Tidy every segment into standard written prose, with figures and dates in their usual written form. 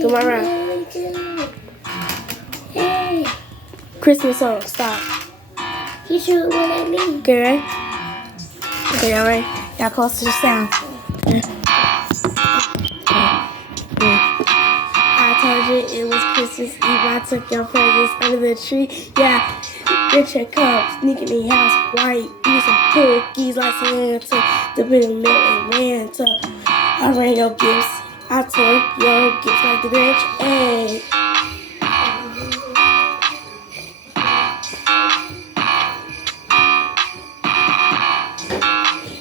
To my right. Christmas song, stop. You should when I leave. Okay, right? Okay, y'all ready? Y'all close to the sound. I told you it was Christmas Eve. I took your presents under the tree. Yeah, Richard come sneaking in the house. White, eat some cookies like Santa. The big man ran to. I ran your gifts. I took your gifts like the Grinch. Hey.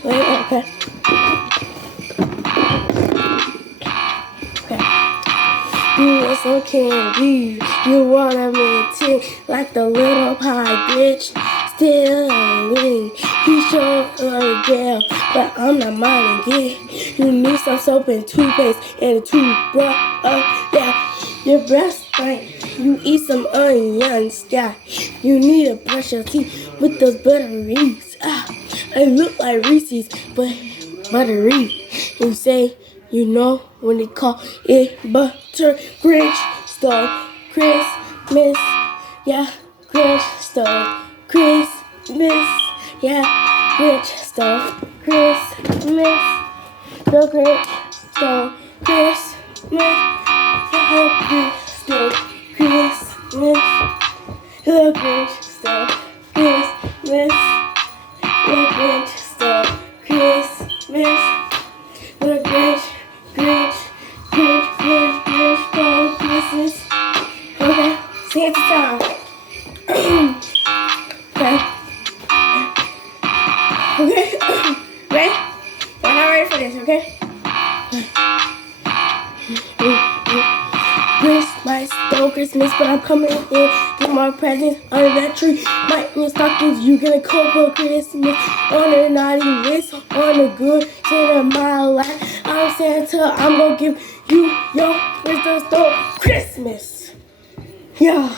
Wait, okay. You want some candy, you want a mint like the little pie bitch. Still lean, he sure a girl, but I'm not mine again. You need some soap and toothpaste and a toothbrush. Yeah, your breast stank. You eat some onions, yeah. You need to brush your teeth with those butteries. I look like Reese's, but buttery. You say, you know when they call it butter Grinch stuff, Christmas, yeah, Grinch stuff, Christmas, yeah, Grinch stuff, Christmas, the Grinch stuff, Christmas, the Grinch stuff, Christmas, the Grinch stuff, Christmas, the Grinch stuff, Christmas. The Grinch, for Christmas. Okay, Santa time. Okay. Ready? Y'all not ready for this, okay? Christmas, still Christmas, but I'm coming in. Get my presents under that tree. My stockings, you gonna cope for Christmas. On the naughty list, on the good Santa, my life. I'm Santa, I'm gonna give you your Christmas store Christmas. Yeah.